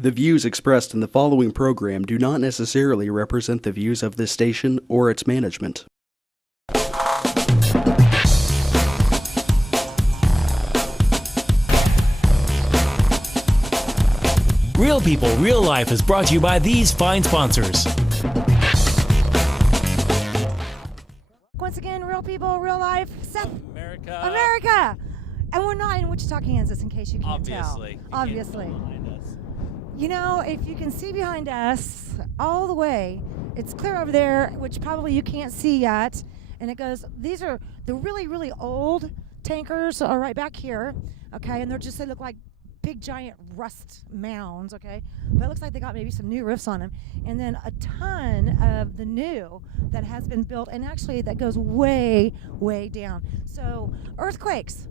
The views expressed in the following program do not necessarily represent the views of this station or its management. Real People, Real Life is brought to you by these fine sponsors. Once again, Real People, Real Life, Seth. America. And we're not in Wichita, Kansas, in case you can't Obviously. tell. You Obviously. can't see behind us. You know, if you can see behind us all the way, it's clear over there, which probably you can't see yet. And it goes, these are the really, really old tankers are right back here, okay? And they look like big, giant rust mounds, okay? But it looks like they got maybe some new roofs on them. And then a ton of the new that has been built, and actually that goes way, way down. So, earthquakes.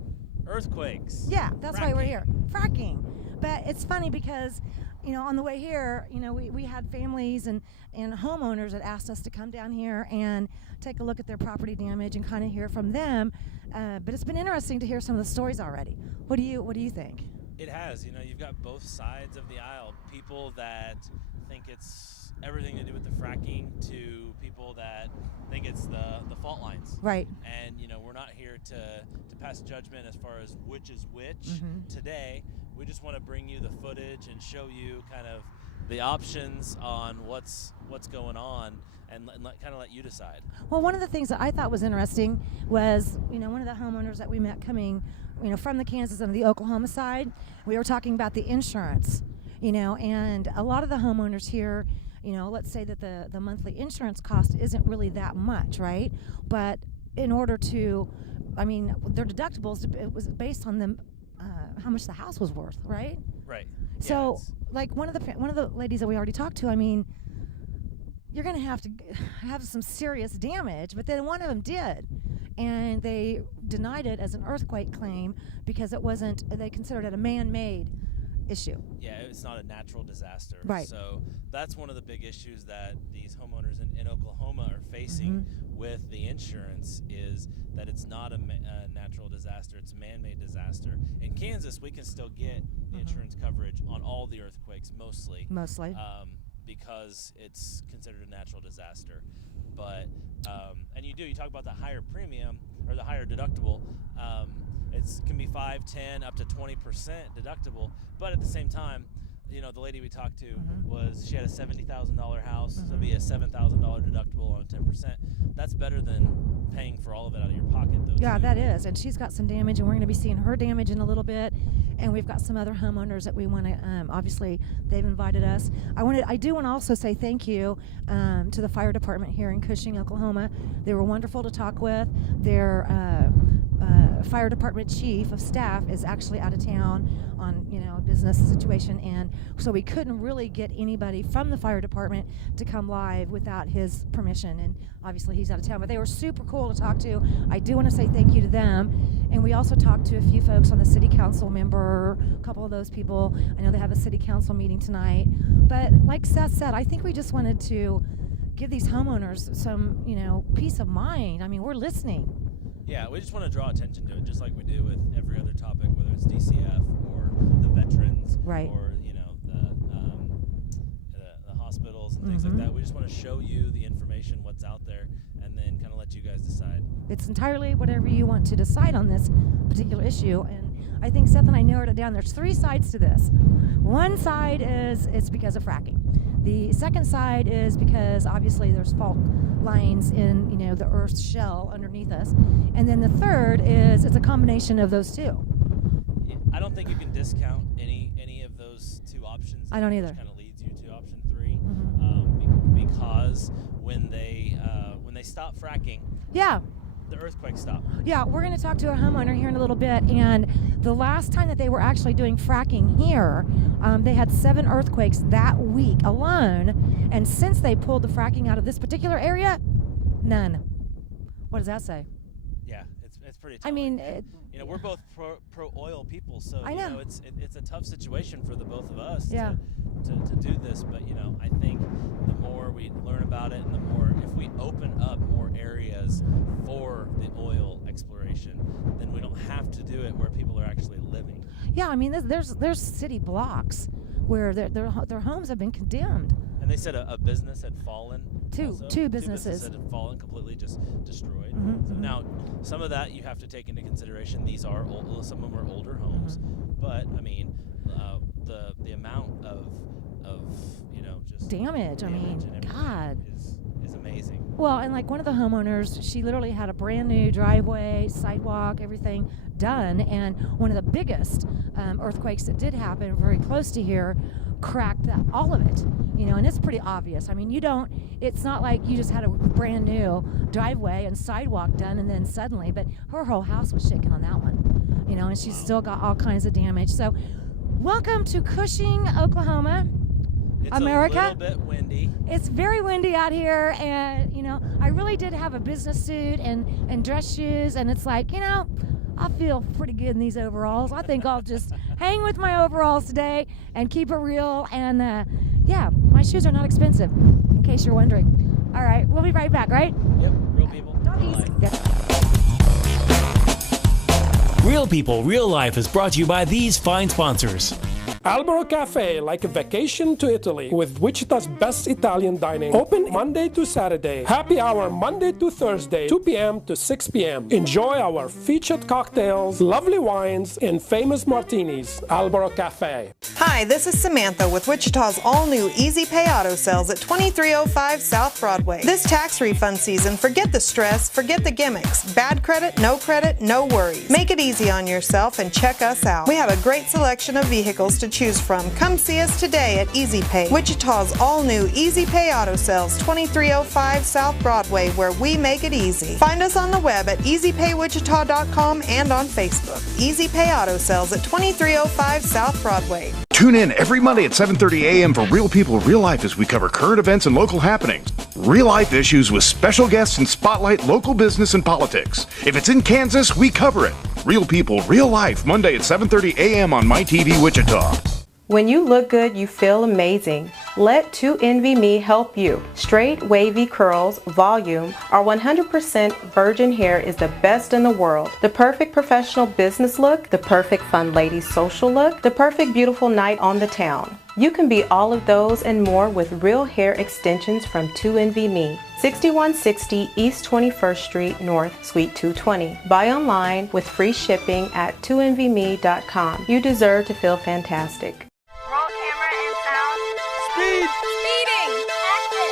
Yeah, that's why we're here. Fracking. But it's funny because, you know, on the way here, you know, we had families and homeowners that asked us to come down here and take a look at their property damage and kind of hear from them. But it's been interesting to hear some of the stories already. What do you think? It has. You know, you've got both sides of the aisle. People that think it's everything to do with the fracking to people that think it's the fault lines. Right. And, you know, we're not here to pass judgment as far as which is which today. We just want to bring you the footage and show you kind of the options on what's going on and kind of let you decide. Well, one of the things that I thought was interesting was, you know, one of the homeowners that we met coming, you know, from the Kansas and the Oklahoma side, we were talking about the insurance, you know, and a lot of the homeowners here, you know, let's say that the monthly insurance cost isn't really that much, right? But in order to, I mean, their deductibles, it was based on them, how much the house was worth, right? Right. So, like one of the ladies that we already talked to, I mean, you're going to have some serious damage, but then one of them did, and they denied it as an earthquake claim because it wasn't. They considered it a man-made issue. Yeah, it's not a natural disaster. Right. So that's one of the big issues that these homeowners in Oklahoma are facing with the insurance is that it's not a natural disaster, it's a man-made disaster. In Kansas, we can still get the insurance coverage on all the earthquakes, mostly. Because it's considered a natural disaster. But, and you talk about the higher premium or the higher deductible. It can be 5, 10, up to 20% deductible. But at the same time, you know, the lady we talked to she had a $70,000 house, so it'd be a $7,000 deductible on 10%. That's better than paying for all of it out of your pocket, though. Yeah, that is. And she's got some damage, and we're going to be seeing her damage in a little bit. And we've got some other homeowners that we want to, obviously, they've invited us. I do want to also say thank you to the fire department here in Cushing, Oklahoma. They were wonderful to talk with. Their fire department chief of staff is actually out of town on, you know, a business situation, and so we couldn't really get anybody from the fire department to come live without his permission, and obviously he's out of town, but they were super cool to talk to. I do want to say thank you to them. And we also talked to a few folks on the city council member, a couple of those people. I know they have a city council meeting tonight, but like Seth said, I think we just wanted to give these homeowners some, you know, peace of mind. I mean, we're listening. Yeah, we just want to draw attention to it, just like we do with every other topic, whether it's DCF or the veterans, right, or, you know, the hospitals and things like that. We just want to show you the information, what's out there, and then kind of let you guys decide. It's entirely whatever you want to decide on this particular issue, and I think Seth and I narrowed it down. There's 3 sides to this. One side is it's because of fracking. The second side is because obviously there's fault lines in, you know, the Earth's shell underneath us. And then the third is it's a combination of those two. I don't think you can discount any of those 2 options. I don't either. Which kind of leads you to option 3, because when they stop fracking, the earthquake stopped. Yeah, we're going to talk to a homeowner here in a little bit, and the last time that they were actually doing fracking here, they had 7 earthquakes that week alone, and since they pulled the fracking out of this particular area, none. What does that say? Yeah, it's pretty tough. I mean, you know, we're both pro oil people, so I know. You know, it's a tough situation for the both of us to do this. But you know, I think the more we learn about it, and the more if we open up more areas for the oil exploration, then we don't have to do it where people are actually living. Yeah, I mean, there's city blocks where their homes have been condemned. And they said a business had fallen. Two businesses had fallen, completely just destroyed. Mm-hmm, So now, some of that you have to take into consideration. These are some of them are older homes, but I mean, the amount of just damage. I mean, and everything God. is amazing. Well, and like one of the homeowners, she literally had a brand new driveway, sidewalk, everything done, and one of the biggest earthquakes that did happen very close to here cracked all of it, and it's pretty obvious. I mean, it's not like you just had a brand new driveway and sidewalk done and then suddenly, but her whole house was shaken on that one, and she's still got all kinds of damage. So welcome to Cushing, Oklahoma. It's America. a little bit windy. It's very windy out here, and I really did have a business suit and dress shoes, and it's like, I feel pretty good in these overalls. I think I'll just hang with my overalls today and keep it real. And my shoes are not expensive, in case you're wondering. All right, we'll be right back, right? Yep, real people. Doggies. Real People, Real Life is brought to you by these fine sponsors. Albero Cafe, like a vacation to Italy, with Wichita's best Italian dining. Open Monday to Saturday. Happy hour Monday to Thursday, 2 p.m. to 6 p.m. Enjoy our featured cocktails, lovely wines, and famous martinis. Albero Cafe. Hi, this is Samantha with Wichita's all-new Easy Pay Auto Sales at 2305 South Broadway. This tax refund season, forget the stress, forget the gimmicks. Bad credit, no worries. Make it easy on yourself and check us out. We have a great selection of vehicles to choose from. Come see us today at Easy Pay, Wichita's all-new Easy Pay Auto Sales, 2305 South Broadway, where we make it easy. Find us on the web at easypaywichita.com and on Facebook. Easy Pay Auto Sales at 2305 South Broadway. Tune in every Monday at 7:30 a.m. for Real People, Real Life as we cover current events and local happenings. Real life issues with special guests and spotlight local business and politics. If it's in Kansas, we cover it. Real People, Real Life, Monday at 7:30 a.m. on MyTV Wichita. When you look good, you feel amazing. Let 2NVMe help you. Straight, wavy curls, volume, or 100% virgin hair is the best in the world. The perfect professional business look, the perfect fun lady social look, the perfect beautiful night on the town. You can be all of those and more with real hair extensions from 2NVMe. 6160 East 21st Street North, Suite 220. Buy online with free shipping at 2NVMe.com. You deserve to feel fantastic. Roll camera and sound. Speed! Speeding! Action!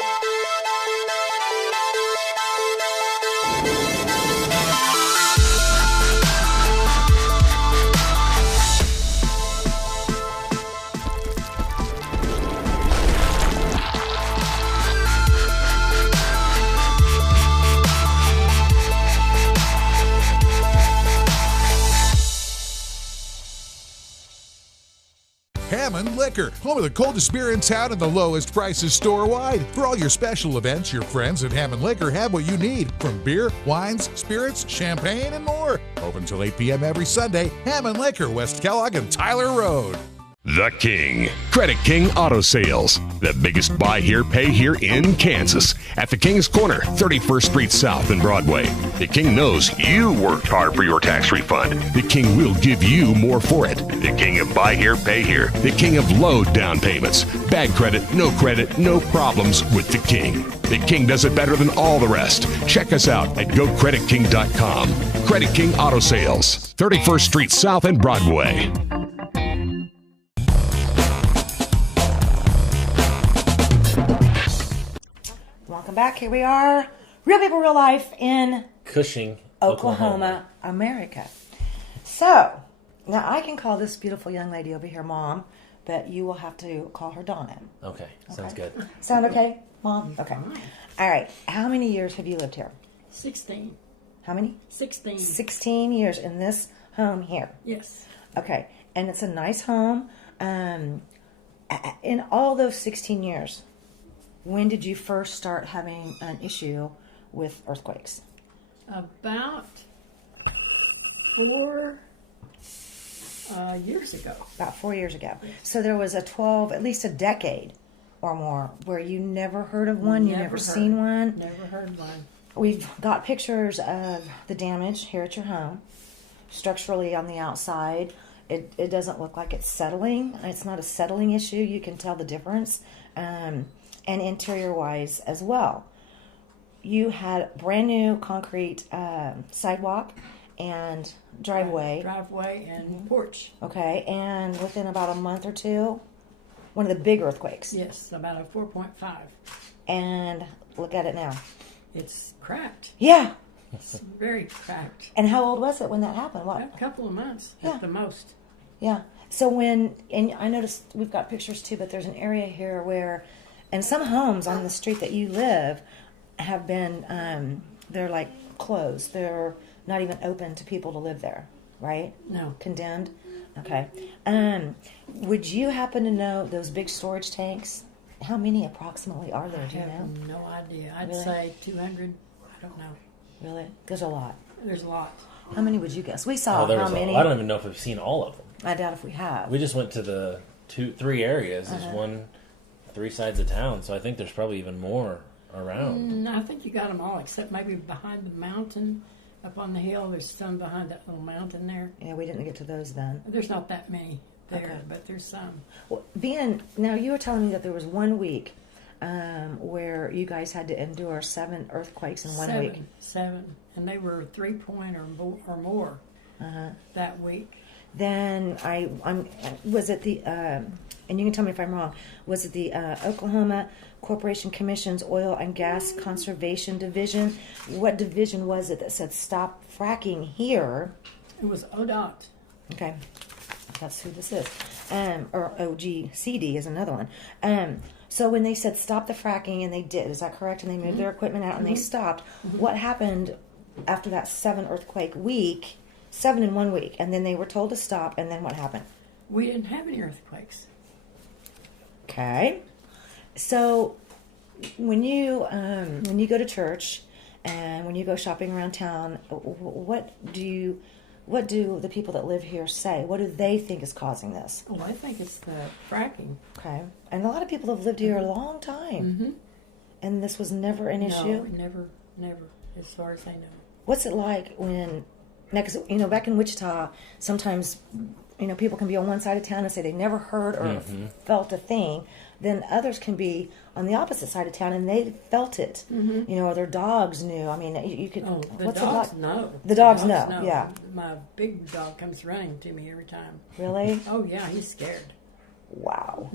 Hammond Liquor, home of the coldest beer in town and the lowest prices store-wide. For all your special events, your friends at Hammond Liquor have what you need, from beer, wines, spirits, champagne, and more. Open till 8 p.m. every Sunday. Hammond Liquor, West Kellogg and Tyler Road. The King. Credit King Auto Sales. The biggest buy here, pay here in Kansas. At the King's Corner, 31st Street South and Broadway. The King knows you worked hard for your tax refund. The King will give you more for it. The King of buy here, pay here. The King of low down payments. Bad credit, no problems with the King. The King does it better than all the rest. Check us out at GoCreditKing.com. Credit King Auto Sales, 31st Street South and Broadway. Welcome back. Here we are, Real People, Real Life in Cushing, Oklahoma, America. So, now I can call this beautiful young lady over here Mom, but you will have to call her Donna. Okay, sounds good. Sound okay, Mom? Okay. All right. How many years have you lived here? 16. How many? 16. 16 years in this home here. Yes. Okay. And it's a nice home. In all those 16 years, when did you first start having an issue with earthquakes? About 4 years ago. About 4 years ago. So there was at least a decade or more where you never heard of one, you never seen one. Never heard one. We've got pictures of the damage here at your home, structurally on the outside. It doesn't look like it's settling. It's not a settling issue. You can tell the difference. And interior-wise as well. You had brand new concrete sidewalk and driveway. Driveway and porch. Okay, and within about a month or two, one of the big earthquakes. Yes, about a 4.5. And look at it now. It's cracked. Yeah. It's very cracked. And how old was it when that happened? What? A couple of months Yeah. at the most. Yeah. So and I noticed we've got pictures too, but there's an area here where, and some homes on the street that you live have been, they're like closed. They're not even open to people to live there, right? No. Condemned? Okay. Would you happen to know those big storage tanks? How many approximately are there? Do you I know? have no idea. I'd Really? say 200. I don't know. Really? There's a lot. There's a lot. How many would you guess? We saw There's how many. I don't even know if we've seen all of them. I doubt if we have. We just went to the three areas. There's three sides of town, so I think there's probably even more around. I think you got them all, except maybe behind the mountain, up on the hill. There's some behind that little mountain there. Yeah, we didn't get to those then. There's not that many there, Okay. but there's some. Well, now you were telling me that there was 1 week where you guys had to endure 7 earthquakes in 1 week. 7, and they were 3-point or more that week. Then was it the and you can tell me if I'm wrong. Was it the Oklahoma Corporation Commission's Oil and Gas Conservation Division? What division was it that said stop fracking here? It was ODOT. Okay, that's who this is. Or OGCD is another one. So when they said stop the fracking, and they did, is that correct? And they moved their equipment out and they stopped. What happened after that 7 earthquake week? 7 in 1 week, and then they were told to stop, and then what happened? We didn't have any earthquakes. Okay, so when you go to church and when you go shopping around town, what do the people that live here say? What do they think is causing this? Oh, I think it's the fracking. Okay, and a lot of people have lived here a long time, and this was never an issue. No, never, as far as I know. What's it like when? Because back in Wichita, sometimes people can be on one side of town and say they never heard or felt a thing. Then others can be on the opposite side of town and they felt it. Or their dogs knew. I mean, you could. Oh, the what's dogs it like? know. The dogs know. Yeah. My big dog comes running to me every time. Really? Oh yeah, he's scared. Wow.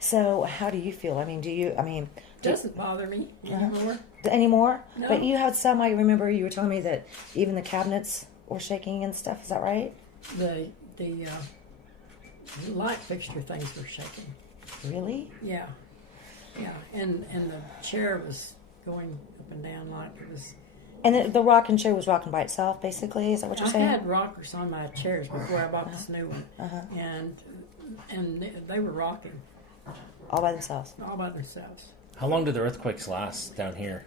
So how do you feel? I mean, Doesn't bother me anymore. Anymore? No. But you had some. I remember you were telling me that even the cabinets were shaking and stuff. Is that right? The light fixture things were shaking. Really? Yeah, and the chair was going up and down like it was. And the rocking chair was rocking by itself, basically. Is that what you're saying? I had rockers on my chairs before I bought this new one, and they were rocking All by themselves. all by themselves. How long do the earthquakes last down here?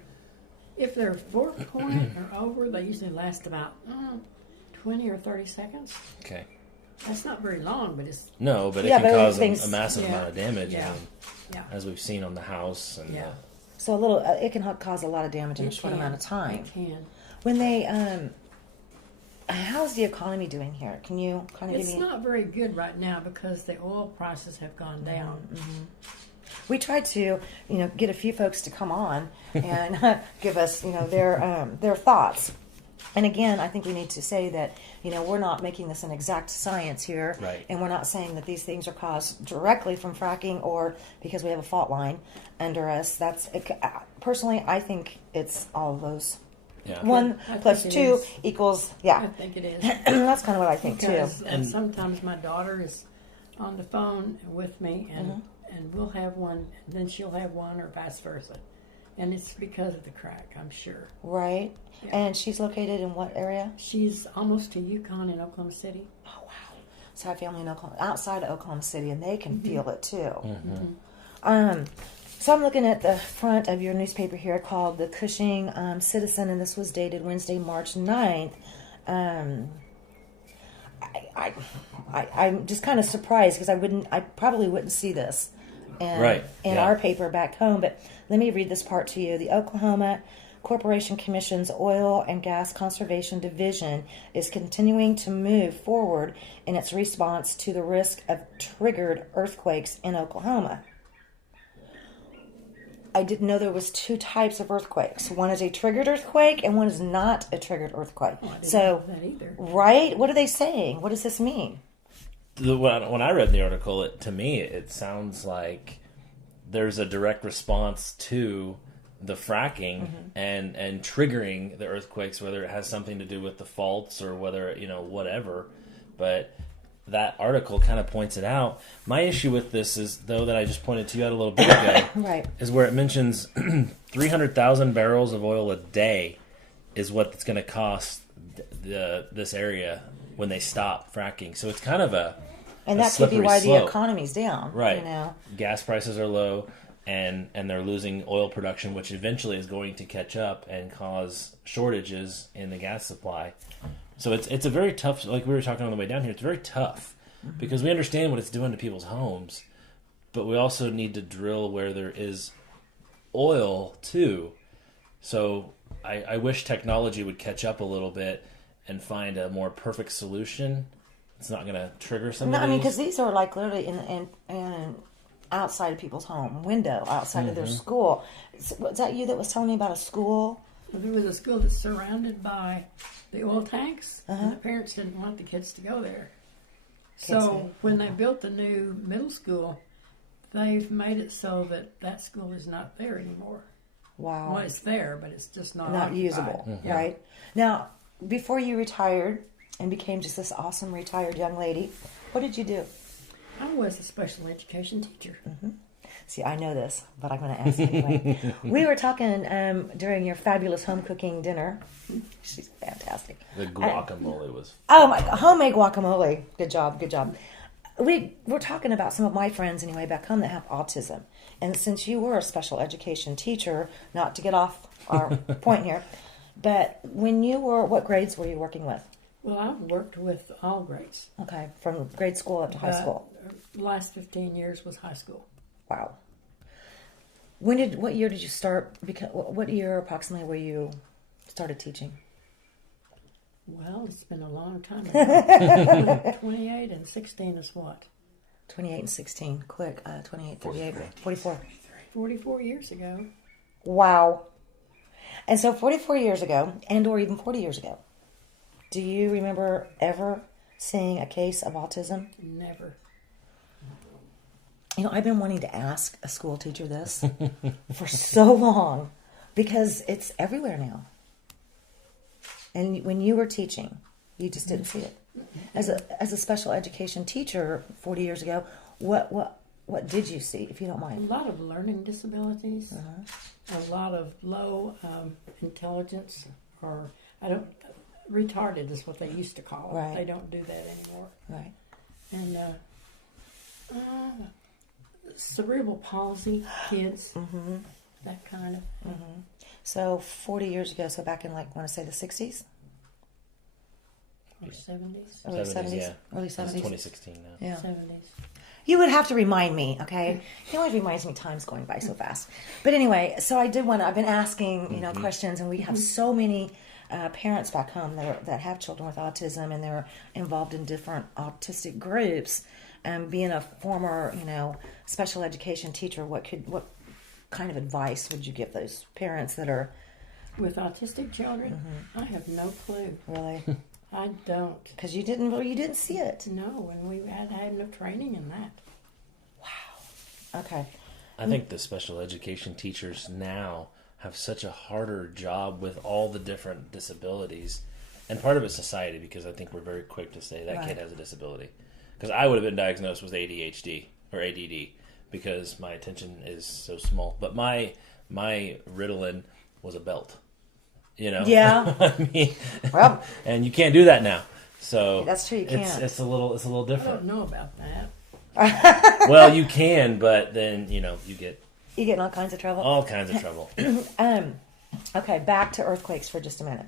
If they're 4-point or over, they usually last about 20 or 30 seconds. Okay. That's not very long, but it's... No, but it Yeah, can but cause things- a massive amount of damage. Yeah. I mean, as we've seen on the house. And Yeah. So it can cause a lot of damage in a short amount of time. It can. When they, how's the economy doing here? Can you kind of give It's me? not very good right now because the oil prices have gone down. We tried to, get a few folks to come on and give us, their thoughts. And again, I think we need to say that, we're not making this an exact science here. Right. And we're not saying that these things are caused directly from fracking or because we have a fault line under us. Personally, I think it's all of those. Yeah. 1 I plus think 2 it is. equals, I think it is. That's kind of what I think Because, too. and sometimes my daughter is on the phone with me, and we'll have one, and then she'll have one, or vice versa. And it's because of the crack, I'm sure. Right. Yeah. And she's located in what area? She's almost to Yukon in Oklahoma City. Oh, wow. So I have family in outside of Oklahoma City, and they can feel it too. So I'm looking at the front of your newspaper here called the Cushing Citizen, and this was dated Wednesday, March 9th. I'm just kind of surprised because I probably wouldn't see this in our paper back home. But let me read this part to you. The Oklahoma Corporation Commission's Oil and Gas Conservation Division is continuing to move forward in its response to the risk of triggered earthquakes in Oklahoma. I didn't know there was two types of earthquakes. One is a triggered earthquake and one is not a triggered earthquake. Oh, I didn't So, know that either. right? What are they saying? What does this mean? When I read the article, to me, it sounds like there's a direct response to the fracking and triggering the earthquakes, whether it has something to do with the faults or whether, whatever. But that article kind of points it out. My issue with this is, though, that I just pointed to you out a little bit ago, Right. is where it mentions 300,000 barrels of oil a day is what it's going to cost this area when they stop fracking. So it's kind of And a that could be slippery why slope. the economy's down. Right. You know? Gas prices are low, and they're losing oil production, which eventually is going to catch up and cause shortages in the gas supply. So it's a very tough, like we were talking on the way down here, it's very tough because we understand what it's doing to people's homes, but we also need to drill where there is oil too. So I wish technology would catch up a little bit and find a more perfect solution. It's not going to trigger some No, of I mean, these. because these are like literally in outside of people's home, window outside of their school. Was that you that was telling me about a school? There was a school that's surrounded by the oil tanks, and the parents didn't want the kids to go there. So when they built the new middle school, they've made it so that school is not there anymore. Wow. Well, it's there, but it's just not Not occupied. usable, Yeah. right? Now, before you retired and became just this awesome retired young lady, what did you do? I was a special education teacher. See, I know this, but I'm going to ask anyway. We were talking during your fabulous home cooking dinner. She's fantastic. The guacamole was... Oh my God, homemade guacamole. Good job, good job. We're talking about some of my friends anyway back home that have autism. And since you were a special education teacher, not to get off our point here, but when you were, what grades were you working with? Well, I've worked with all grades. Okay, from grade school up to high school. The last 15 years was high school. Wow. What year did you start? What year approximately were you started teaching? Well, it's been a long time. 28 and 16 is what? 28 and 16. Quick. 28, 38, 44. 44 years ago. Wow. And so 44 years ago, and or even 40 years ago, do you remember ever seeing a case of autism? Never. You know, I've been wanting to ask a school teacher this for so long because it's everywhere now. And when you were teaching, you just didn't see it. As a special education teacher 40 years ago, what did you see, if you don't mind? A lot of learning disabilities, a lot of low intelligence, or retarded is what they used to call it. Right. They don't do that anymore. Right. And cerebral palsy kids, that kind of thing. So 40 years ago, so back in like, I want to say the 60s? Or 70s. Early 70s? Yeah. Early It's 70s? 2016 now. Yeah. 70s. You would have to remind me, okay? He always reminds me time's going by so fast. But anyway, so I've been asking, questions, and we have so many parents back home that have children with autism, and they're involved in different autistic groups. Being a former, special education teacher, what kind of advice would you give those parents that are... With autistic children, I have no clue. Really? I don't. Because you didn't see it. No, and we had no training in that. Wow. Okay. I think the special education teachers now have such a harder job with all the different disabilities. And part of it's society, because I think we're very quick to say that kid has a disability. Because I would have been diagnosed with ADHD or ADD because my attention is so small. But my Ritalin was a belt. Yeah. I mean, well, and you can't do that now. So that's true. You can't. It's a little I different. don't know about that. Well, you can, but then you get in all kinds of trouble. All kinds of trouble. Okay, back to earthquakes for just a minute.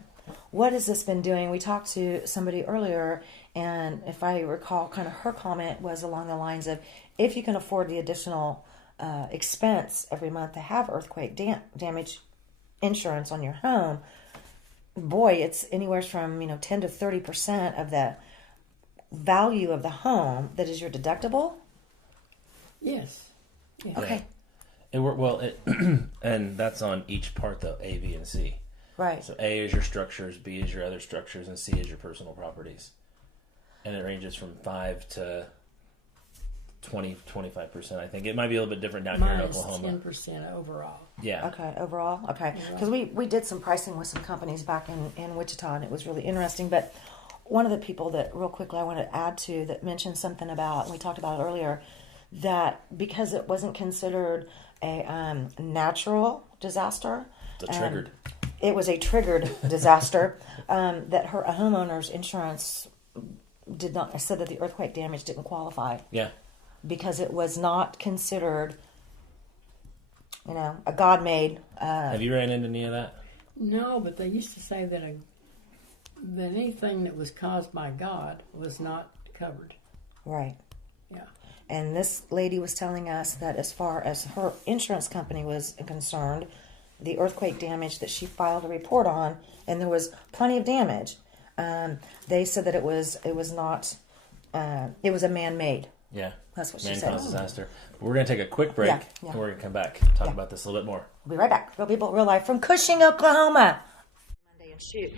What has this been doing? We talked to somebody earlier, and if I recall, kind of her comment was along the lines of, if you can afford the additional expense every month to have earthquake damage insurance on your home, boy, it's anywhere from 10 to 30% of the value of the home that is your deductible. Yes. Yeah. Okay. And that's on each part though, A, B, and C. Right. So A is your structures, B is your other structures, and C is your personal properties. And it ranges from 5 to 25%. I think it might be a little bit different down here in Oklahoma. 10% overall. Yeah. Okay, overall? Okay. Because we did some pricing with some companies back in Wichita, and it was really interesting. But one of the people that, real quickly, I want to add to that mentioned something about, we talked about it earlier, that because it wasn't considered a natural disaster. It's triggered. It was a triggered disaster that her homeowner's insurance said that the earthquake damage didn't qualify. Yeah. Because it was not considered, a God-made. Have you ran into any of that? No, but they used to say that anything that was caused by God was not covered. Right. Yeah. And this lady was telling us that as far as her insurance company was concerned, the earthquake damage that she filed a report on, and there was plenty of damage. They said that it was not. It was a man-made. Yeah. That's what she said. Man-caused disaster. We're going to take a quick break, Yeah. and we're going to come back talk about this a little bit more. We'll be right back. Real people, real life from Cushing, Oklahoma. Monday and shoot.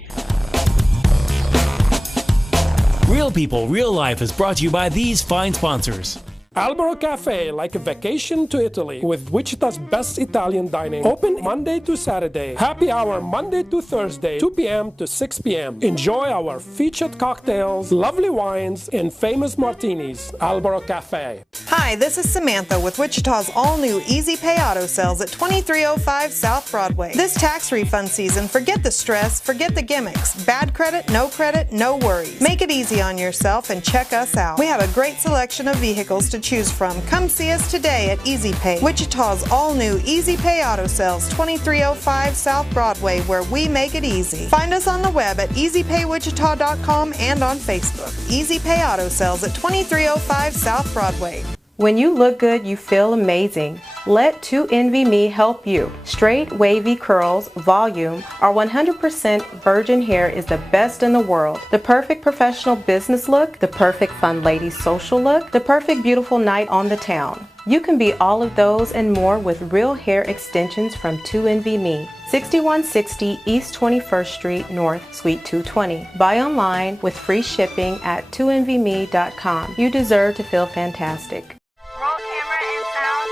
Real People, Real Life is brought to you by these fine sponsors. Albero Cafe, like a vacation to Italy, with Wichita's best Italian dining. Open Monday to Saturday. Happy hour Monday to Thursday, 2 p.m. to 6 p.m. Enjoy our featured cocktails, lovely wines, and famous martinis. Albero Cafe. Hi, this is Samantha with Wichita's all-new Easy Pay Auto Sales at 2305 South Broadway. This tax refund season, forget the stress, forget the gimmicks. Bad credit, no worries. Make it easy on yourself and check us out. We have a great selection of vehicles to choose from. Come see us today at Easy Pay, Wichita's all-new Easy Pay Auto Sales, 2305 South Broadway, where we make it easy. Find us on the web at easypaywichita.com and on Facebook. Easy Pay Auto Sales at 2305 South Broadway. When you look good, you feel amazing. Let 2NVMe help you. Straight, wavy curls, volume, our 100% virgin hair is the best in the world. The perfect professional business look, the perfect fun lady social look, the perfect beautiful night on the town. You can be all of those and more with real hair extensions from 2NVMe. 6160 East 21st Street North, Suite 220. Buy online with free shipping at 2NVMe.com. You deserve to feel fantastic. Roll camera and sound.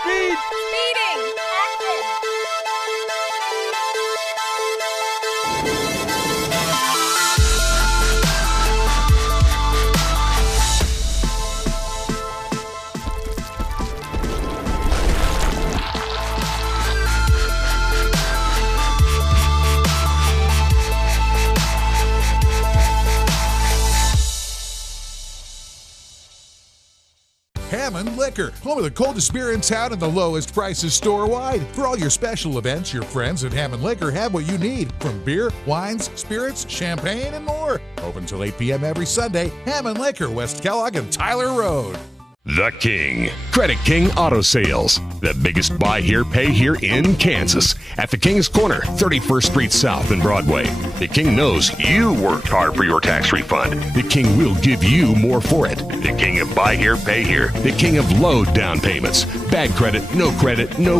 Speed! Speeding! Action! Hammond Liquor, home of the coldest beer in town and the lowest prices store-wide. For all your special events, your friends at Hammond Liquor have what you need, from beer, wines, spirits, champagne, and more. Open till 8 p.m. every Sunday. Hammond Liquor, West Kellogg and Tyler Road. The King. Credit King Auto Sales. The biggest buy here, pay here in Kansas. At the King's Corner, 31st Street South and Broadway. The King knows you worked hard for your tax refund. The King will give you more for it. The King of buy here, pay here. The King of low down payments. Bad credit, no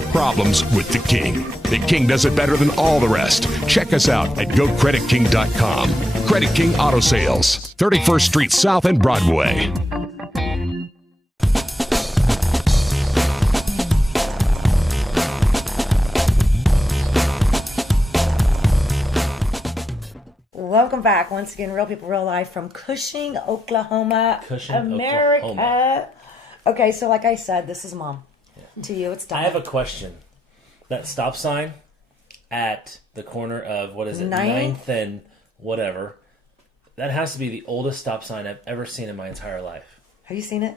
problems with the King. The King does it better than all the rest. Check us out at GoCreditKing.com. Credit King Auto Sales, 31st Street South and Broadway. Welcome back once again, Real People, Real Life from Cushing, Oklahoma, Cushing, America. Oklahoma. Okay, so like I said, this is Mom. Yeah. To you, it's Donna. I have a question. That stop sign at the corner of, what is it, 9th and whatever, that has to be the oldest stop sign I've ever seen in my entire life. Have you seen it?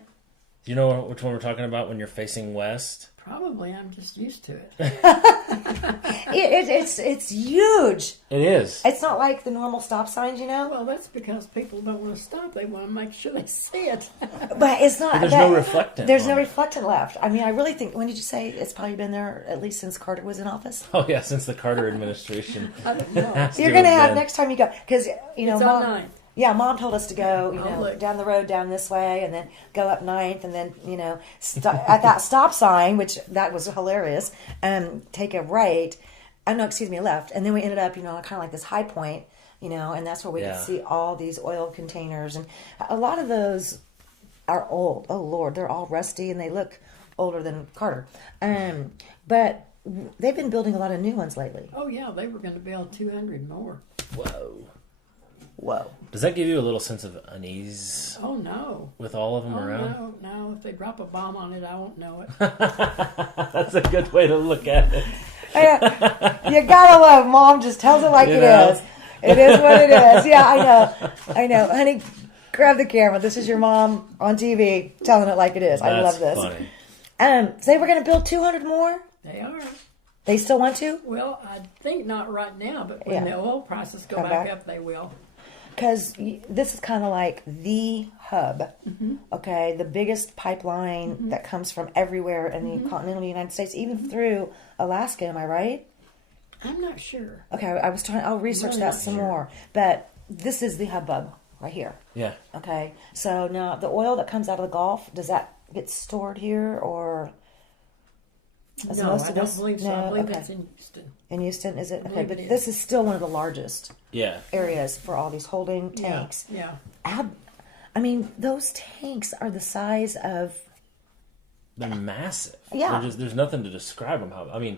Do you know which one we're talking about when you're facing west? Probably, I'm just used to it. It's huge. It is. It's not like the normal stop signs, you know. Well, that's because people don't want to stop. They want to make sure they see it. But it's not. But there's no reflectant. There's no reflectant left. I mean, I really think. When did you say it's probably been there at least since Carter was in office? Oh yeah, since the Carter administration. I don't know. You're gonna have next time you go because you know. It's on 9th. Yeah, Mom told us to go, you know, look. down the road, down this way, and then go up 9th, and then, you know, at that stop sign, which that was hilarious, take a right, no, excuse me, a left, and then we ended up, you know, kind of like this high point, you know, and that's where we could see all these oil containers, and a lot of those are old. Oh Lord, they're all rusty, and they look older than Carter, but they've been building a lot of new ones lately. Oh yeah, they were going to build 200 more. Whoa. Does that give you a little sense of unease? Oh no. With all of them around? No. If they drop a bomb on it, I won't know it. That's a good way to look at it. You gotta love Mom. Just tells it like it is. It is what it is. Yeah, I know. Honey, grab the camera. This is your mom on TV telling it like it is. I love this. Funny. So they were going to build 200 more? They are. They still want to? Well, I think not right now, but when the oil prices go back up, they will. Because this is kind of like the hub, okay? The biggest pipeline that comes from everywhere in the continental United States, even through Alaska, am I right? I'm not sure. Okay, I'll research Really that not some sure. more. But this is the hubbub right here. Yeah. Okay, so now the oil that comes out of the Gulf, does that get stored here or... No, I don't believe so. I believe that's in Houston. In Houston, is it? Okay, believe but it is. this is still one of the largest Yeah. areas for all these holding tanks. Yeah. I mean, those tanks are the size of... They're massive. Yeah. There's nothing to describe them. I mean,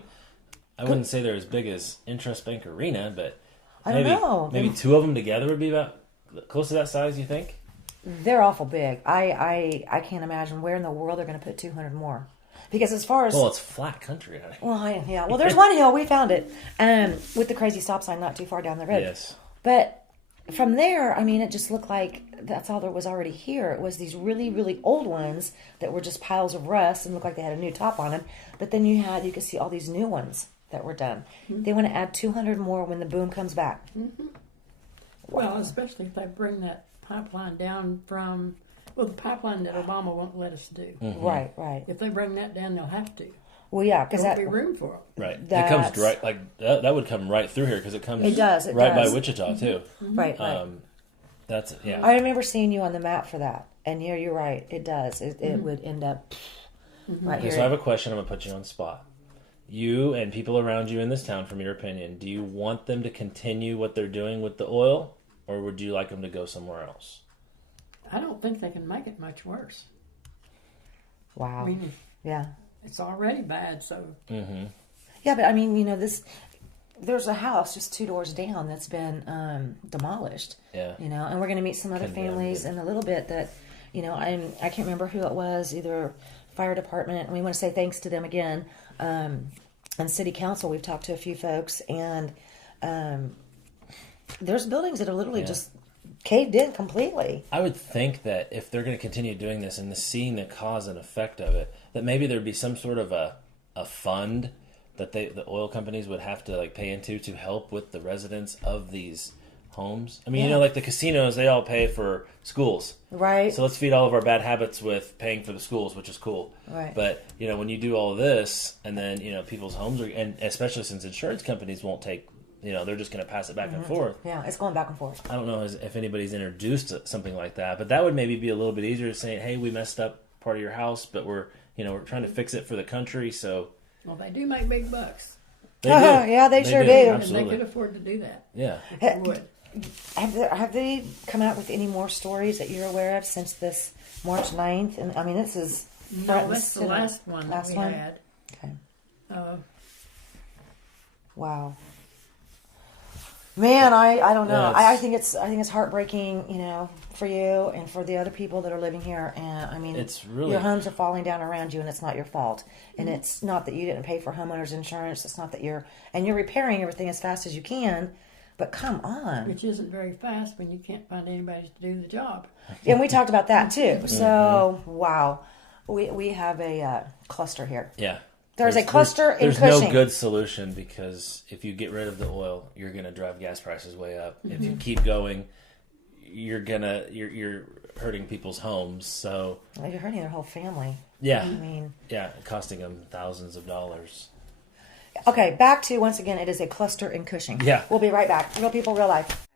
I wouldn't say they're as big as Intrust Bank Arena, but I don't know. Maybe two of them together would be about close to that size, you think? They're awful big. I can't imagine where in the world they're going to put 200 more. Because as far as... Well, it's flat country. Well, there's one hill. We found it. With the crazy stop sign not too far down the road. Yes. But from there, I mean, it just looked like that's all there was already here. It was these really, really old ones that were just piles of rust and looked like they had a new top on them. But then you could see all these new ones that were done. Mm-hmm. They want to add 200 more when the boom comes back. Mm-hmm. Well, especially if they bring that pipeline down from... Well, the pipeline that Obama won't let us do. Mm-hmm. Right. If they bring that down, they'll have to. Well, yeah, because there won't be room for it. Right. It comes right, like, that would come right through here because it comes right by Wichita, too. Mm-hmm. Right. That's, yeah. I remember seeing you on the map for that. And you're right. It does. It would end up right here. So I have a question. I'm going to put you on the spot. You and people around you in this town, from your opinion, do you want them to continue what they're doing with the oil, or would you like them to go somewhere else? I don't think they can make it much worse. Wow. I mean, yeah. It's already bad, so... Mm-hmm. Yeah, but I mean, you know, there's a house just 2 doors down that's been demolished. Yeah. You know, and we're going to meet some other families in a little bit that, you know, I can't remember who it was, either fire department, and we want to say thanks to them again, and city council. We've talked to a few folks, and there's buildings that are literally just caved in completely. I would think that if they're going to continue doing this and seeing the cause and effect of it, that maybe there'd be some sort of a fund that the oil companies would have to like pay into to help with the residents of these homes. I mean, you know, like the casinos, they all pay for schools. Right. So let's feed all of our bad habits with paying for the schools, which is cool. Right. But, you know, when you do all of this and then, you know, people's homes are, and especially since insurance companies won't take, you know, they're just going to pass it back and forth. Yeah, it's going back and forth. I don't know if anybody's introduced to something like that, but that would maybe be a little bit easier to say, hey, we messed up part of your house, but we're trying to fix it for the country, so. Well, they do make big bucks. They do. Yeah, they sure do. Absolutely. And they could afford to do that. Yeah. They would. Have they come out with any more stories that you're aware of since this March 9th? And I mean, this is... No, that's the last one that we had. Okay. Wow. Man, I don't know. Yeah, I think it's heartbreaking, you know, for you and for the other people that are living here. And I mean, it's really, your homes are falling down around you, and it's not your fault. And it's not that you didn't pay for homeowners insurance. It's not that you're repairing everything as fast as you can. But come on, which isn't very fast when you can't find anybody to do the job. And we talked about that too. So wow, we have a cluster here. Yeah. There's a cluster in There's Cushing. no good solution, because if you get rid of the oil, you're going to drive gas prices way up. If you keep going, you're hurting people's homes. So Well, you're hurting their whole family. yeah, I mean, costing them thousands of dollars. okay, back to, once again, it is a cluster in Cushing. Yeah. We'll be right back. Real people, real life.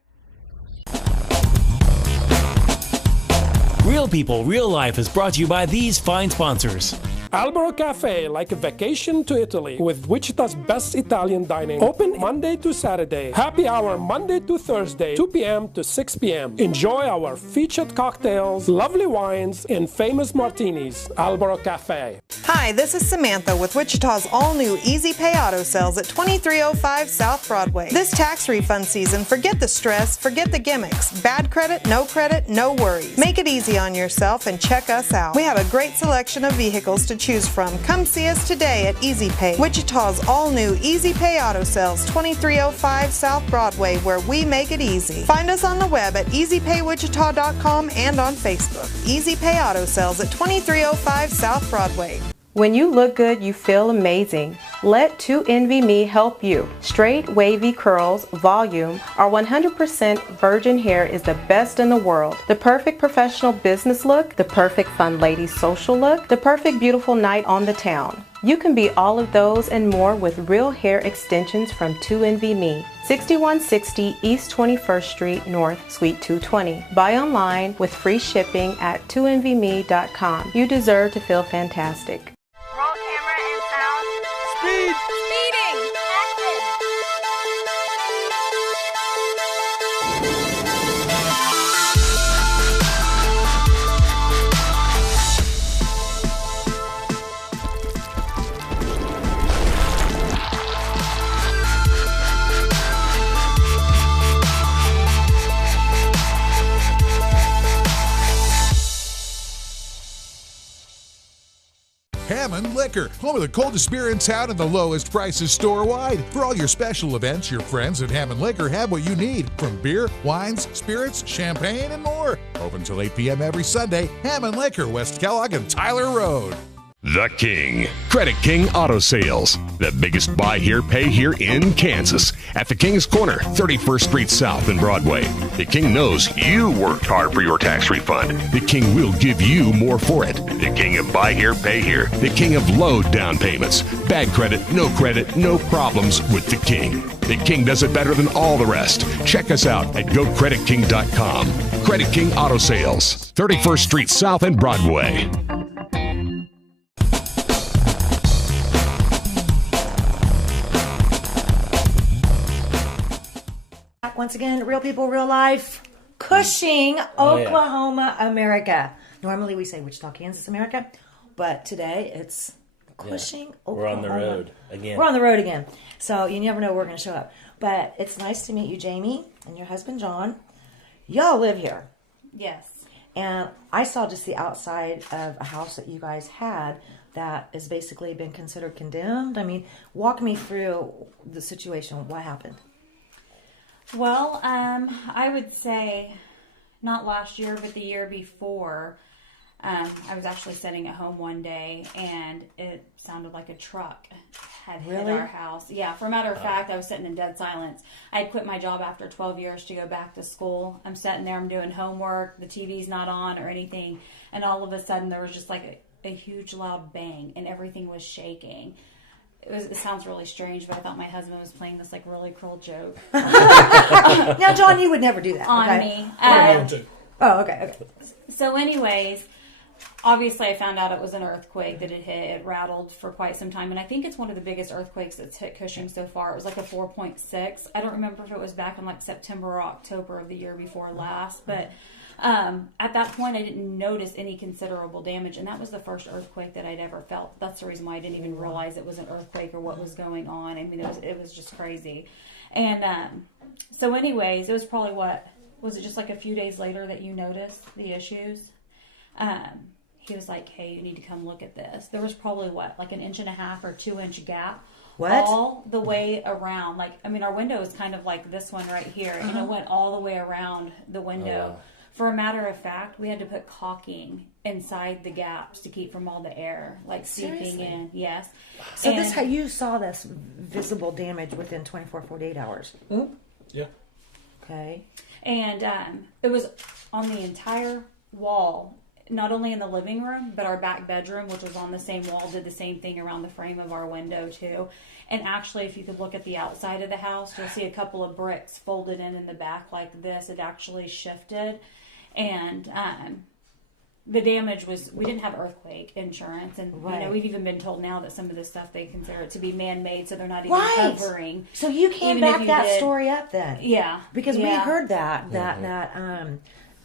Real People, Real Life is brought to you by these fine sponsors. Albero Cafe, like a vacation to Italy, with Wichita's best Italian dining. Open Monday to Saturday. Happy hour Monday to Thursday, 2 p.m. to 6 p.m. Enjoy our featured cocktails, lovely wines, and famous martinis. Albero Cafe. Hi, this is Samantha with Wichita's all-new Easy Pay Auto Sales at 2305 South Broadway. This tax refund season, forget the stress, forget the gimmicks. Bad credit, no worries. Make it easy on yourself and check us out. We have a great selection of vehicles to choose from. Come see us today at Easy Pay, Wichita's all-new Easy Pay Auto Sales, 2305 South Broadway, where we make it easy. Find us on the web at easypaywichita.com and on Facebook. Easy Pay Auto Sales at 2305 South Broadway. When you look good, you feel amazing. Let 2NVMe help you. Straight, wavy curls, volume, our 100% virgin hair is the best in the world. The perfect professional business look, the perfect fun lady social look, the perfect beautiful night on the town. You can be all of those and more with real hair extensions from 2NVMe. 6160 East 21st Street North, Suite 220. Buy online with free shipping at 2NVMe.com. You deserve to feel fantastic. Roll camera and sound. Speed! Speeding! Action! Hammond Liquor, home of the coldest beer in town and the lowest prices store-wide. For all your special events, your friends at Hammond Liquor have what you need, from beer, wines, spirits, champagne, and more. Open till 8 p.m. every Sunday. Hammond Liquor, West Kellogg and Tyler Road. The King. Credit King Auto Sales. The biggest buy here, pay here in Kansas. At the King's Corner, 31st Street South and Broadway. The King knows you worked hard for your tax refund. The King will give you more for it. The King of buy here, pay here. The King of low down payments. Bad credit, no problems with the King. The King does it better than all the rest. Check us out at GoCreditKing.com. Credit King Auto Sales, 31st Street South and Broadway. Once again, Real People, Real Life, Cushing, Oklahoma, America. Normally we say Wichita, Kansas, America, but today it's Cushing, Oklahoma. We're on the road again. We're on the road again. So you never know where we're going to show up. But it's nice to meet you, Jamie, and your husband, John. Y'all live here. Yes. And I saw just the outside of a house that you guys had that has basically been considered condemned. I mean, walk me through the situation. What happened? Well, I would say not last year, but the year before, I was actually sitting at home one day and it sounded like a truck had hit our house. Yeah, for a matter of fact, I was sitting in dead silence. I had quit my job after 12 years to go back to school. I'm sitting there, I'm doing homework, the TV's not on or anything, and all of a sudden there was just like a huge loud bang and everything was shaking. It sounds really strange, but I thought my husband was playing this like really cruel joke. Now, John, you would never do that on okay? me. Okay. So, anyways, obviously, I found out it was an earthquake that it hit. It rattled for quite some time, and I think it's one of the biggest earthquakes that's hit Cushing so far. It was like a 4.6. I don't remember if it was back in like September or October of the year before last, but. At that point, I didn't notice any considerable damage, and that was the first earthquake that I'd ever felt. That's the reason why I didn't even realize it was an earthquake or what was going on. I mean, it was just crazy. And so anyways, it was probably was it just like a few days later that you noticed the issues? He was like, hey, you need to come look at this. There was probably like an 1.5 or 2 inch gap. What? All the way around. Like, I mean, our window is kind of like this one right here, and it went all the way around the window. Oh, wow. For a matter of fact, we had to put caulking inside the gaps to keep from all the air, like seeping Seriously? in. Yes. So And- this how you saw this visible damage within 24, 48 hours. Yeah. Okay. And it was on the entire wall, not only in the living room, but our back bedroom, which was on the same wall, did the same thing around the frame of our window too. And actually, if you could look at the outside of the house, you'll see a couple of bricks folded in the back like this. It actually shifted. And the damage was, we didn't have earthquake insurance. And, you know, we've even been told now that some of this stuff, they consider it to be man-made, so they're not even covering. So you can Even if back you that did- story up then. Yeah. Because we Yeah. heard that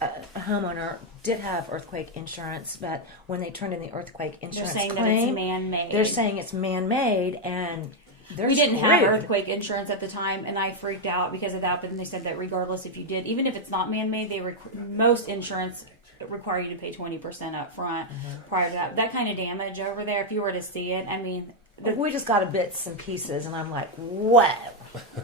a homeowner did have earthquake insurance, but when they turned in the earthquake insurance saying that claim, it's man-made. they're saying it's man-made, and they're We didn't have screwed. earthquake insurance at the time, and I freaked out because of that. But then they said that regardless if you did, even if it's not man-made, most insurance require you to pay 20% up front prior to that. That kind of damage over there, if you were to see it, I mean... we just got a bits and pieces, and I'm like, whoa.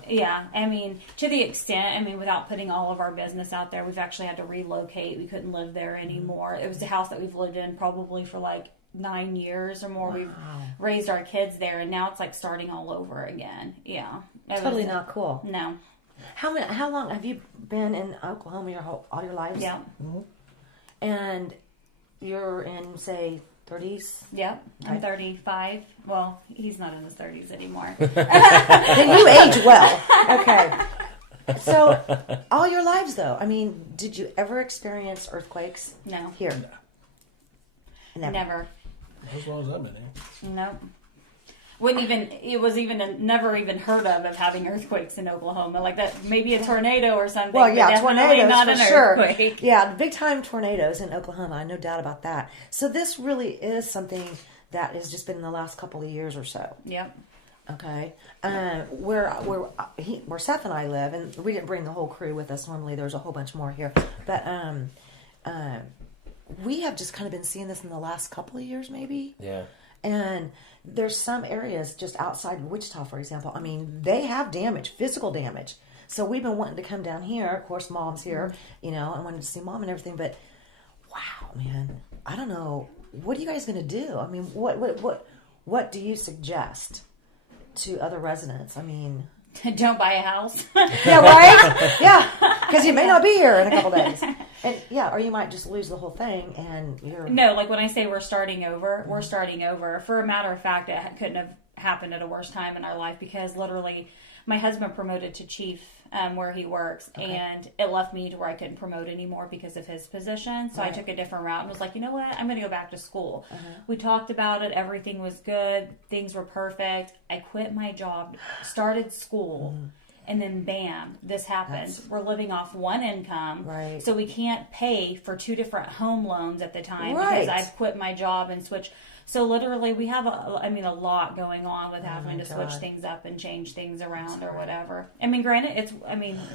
Yeah, I mean, to the extent, I mean, without putting all of our business out there, we've actually had to relocate. We couldn't live there anymore. It was a house that we've lived in probably for like 9 years or more. We've raised our kids there, and now it's like starting all over again. Yeah. Totally not cool. No. How long have you been in Oklahoma all your lives? Yeah. And you're in, say, 30s? Yep. I'm 35. Well, he's not in his 30s anymore. Then you age well. Okay. So, all your lives, though, I mean, did you ever experience earthquakes? No. Here? Never. As long as I've been here. Nope. It was never even heard of having earthquakes in Oklahoma. Like that, maybe a tornado or something. Well, but yeah, definitely tornadoes not for an sure. earthquake. Yeah, big time tornadoes in Oklahoma, no doubt about that. So this really is something that has just been in the last couple of years or so. Yep. Okay. Where Seth and I live, and we didn't bring the whole crew with us. Normally, there's a whole bunch more here, but we have just kind of been seeing this in the last couple of years, maybe. Yeah. And there's some areas just outside Wichita, for example. I mean, they have damage, physical damage. So we've been wanting to come down here. Of course, Mom's here, you know, I wanted to see Mom and everything. But wow, man, I don't know. What are you guys going to do? I mean, what do you suggest to other residents? I mean, don't buy a house. Yeah, right? Yeah, because you may not be here in a couple days. And yeah, or you might just lose the whole thing and you're... No, like when I say we're starting over, we're starting over. For a matter of fact, it couldn't have happened at a worse time in our life because literally my husband promoted to chief where he works, and it left me to where I couldn't promote anymore because of his position. So I took a different route and was like, you know what? I'm going to go back to school. We talked about it. Everything was good. Things were perfect. I quit my job, started school. And then bam, this happens. We're living off one income. Right. So we can't pay for 2 different home loans at the time Right. because I've quit my job and switched. So literally we have a lot going on with having to switch things up and change things around or whatever. I mean, granted,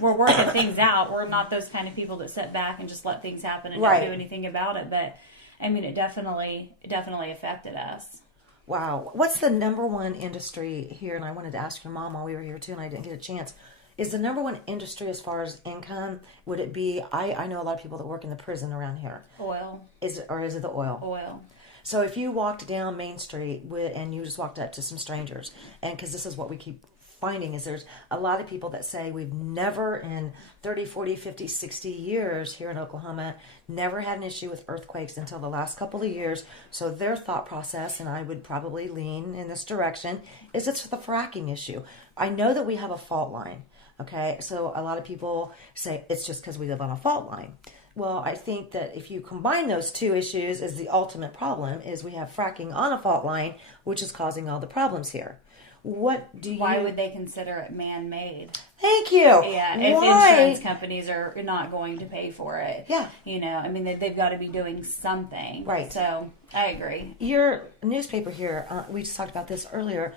we're working things out. We're not those kind of people that sit back and just let things happen and don't do anything about it. But I mean, it definitely affected us. Wow. What's the number one industry here? And I wanted to ask your mom while we were here too, and I didn't get a chance. Is the number one industry as far as income, would it be, I know a lot of people that work in the prison around here. Oil. Is it the oil? Oil. So if you walked down Main Street and you just walked up to some strangers, and because this is what we keep finding is there's a lot of people that say we've never in 30, 40, 50, 60 years here in Oklahoma, never had an issue with earthquakes until the last couple of years. So their thought process, and I would probably lean in this direction, is it's the fracking issue. I know that we have a fault line, okay? So a lot of people say it's just because we live on a fault line. Well, I think that if you combine those two issues, is the ultimate problem is we have fracking on a fault line, which is causing all the problems here. Why would they consider it man-made? Thank you. Yeah, if Why? insurance companies are not going to pay for it. Yeah. You know, I mean, they've got to be doing something. Right. So, I agree. Your newspaper here, we just talked about this earlier,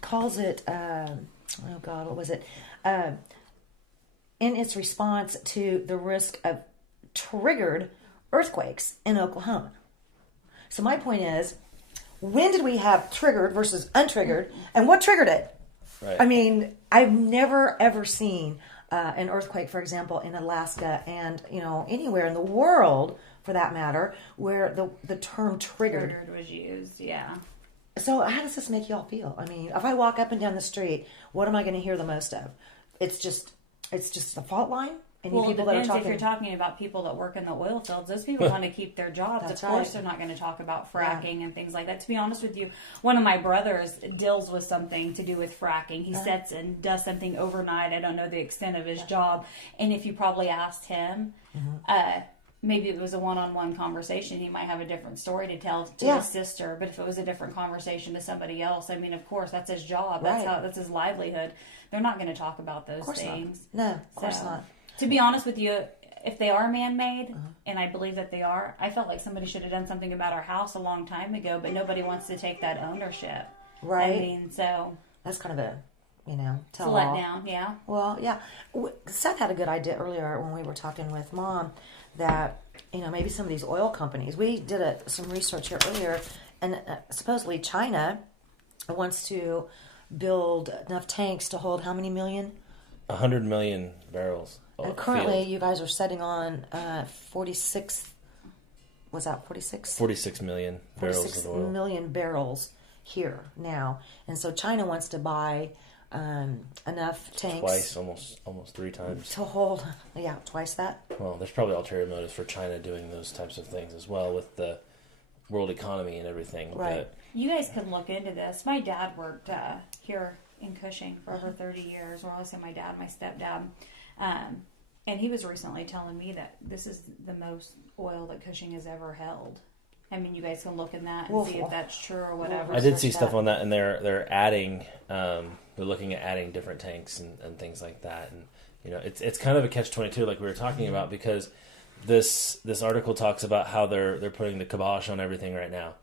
calls it, what was it? In its response to the risk of triggered earthquakes in Oklahoma. So my point is, when did we have triggered versus untriggered, and what triggered it? Right. I mean, I've never ever seen an earthquake, for example, in Alaska and, anywhere in the world, for that matter, where the term triggered was used, yeah. So how does this make y'all feel? I mean, if I walk up and down the street, what am I going to hear the most of? It's just the fault line? And Well, it people that are depends talking... if you're talking about people that work in the oil fields. Those people want to keep their jobs. That's of course right. they're not going to talk about fracking and things like that. To be honest with you, one of my brothers deals with something to do with fracking. He sits and does something overnight. I don't know the extent of his job. And if you probably asked him, maybe it was a one-on-one conversation, he might have a different story to tell to his sister. But if it was a different conversation to somebody else, I mean, of course, that's his job. That's his livelihood. They're not going to talk about those things. Not. No, of course not. To be honest with you, if they are man-made, and I believe that they are, I felt like somebody should have done something about our house a long time ago, but nobody wants to take that ownership. Right. I mean, so... That's kind of a, it's a letdown, yeah. Well, yeah. Seth had a good idea earlier when we were talking with Mom that, maybe some of these oil companies, we did some research here earlier, and supposedly China wants to build enough tanks to hold how many million? 100 million barrels. And currently, you guys are setting on 46. Was that 46? 46 million barrels 46 of oil. million barrels here now, and so China wants to buy enough tanks. Twice, almost 3 times. To hold, twice that. Well, there's probably ulterior motives for China doing those types of things as well with the world economy and everything. Right. But You guys can look into this. My dad worked here in Cushing for over 30 years. Well, I say my dad, my stepdad. And he was recently telling me that this is the most oil that Cushing has ever held. I mean, you guys can look in that and see if that's true or whatever. I did see stuff on that, and they're adding, they're looking at adding different tanks and things like that. And it's kind of a catch-22, like we were talking about, because this article talks about how they're putting the kibosh on everything right now.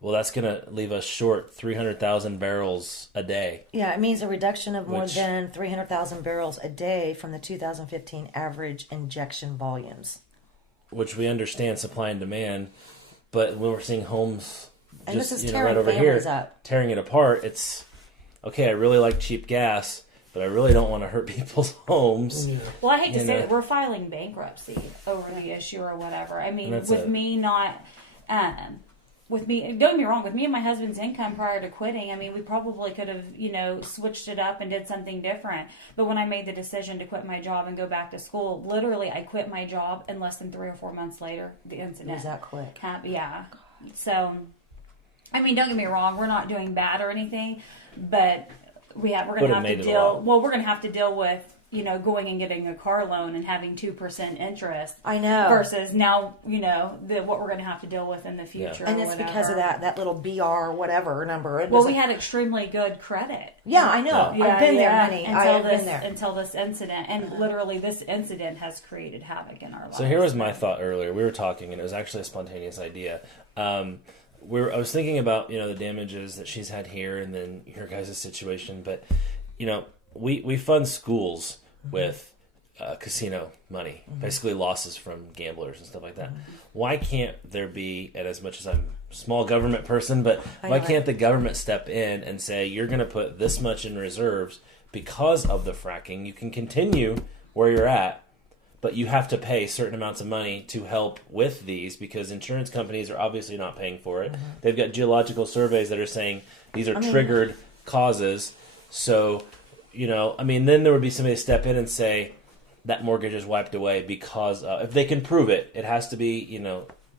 Well, that's going to leave us short 300,000 barrels a day. Yeah, it means a reduction of more than 300,000 barrels a day from the 2015 average injection volumes. Which we understand supply and demand, but when we're seeing homes and just this is right over here up. tearing it apart, it's okay. I really like cheap gas, but I really don't want to hurt people's homes. Yeah. Well, I hate to say that we're filing bankruptcy over the issue or whatever. I mean, with me not. With me, don't get me wrong, with me and my husband's income prior to quitting, I mean, we probably could have, switched it up and did something different. But when I made the decision to quit my job and go back to school, literally I quit my job and less than 3 or 4 months later, the incident. Was that quick? Yeah. So, I mean, don't get me wrong, we're not doing bad or anything, but we're going to have to deal, we're going to have to deal with, going and getting a car loan and having 2% interest. I know. Versus now, what we're going to have to deal with in the future. Yeah. And it's because of that little BR whatever number. Well, we had extremely good credit. Yeah, I know. Yeah, I've been there, honey. I've been there. Until this incident. And literally this incident has created havoc in our lives. So here was my thought earlier. We were talking, and it was actually a spontaneous idea. I was thinking about, the damages that she's had here and then your guys' situation. But, we fund schools with casino money, basically losses from gamblers and stuff like that. Why can't there be, and as much as I'm a small government person, but why can't the government step in and say, you're going to put this much in reserves because of the fracking? You can continue where you're at, but you have to pay certain amounts of money to help with these because insurance companies are obviously not paying for it. They've got geological surveys that are saying these are triggered causes. So, then there would be somebody to step in and say that mortgage is wiped away because if they can prove it, it has to be,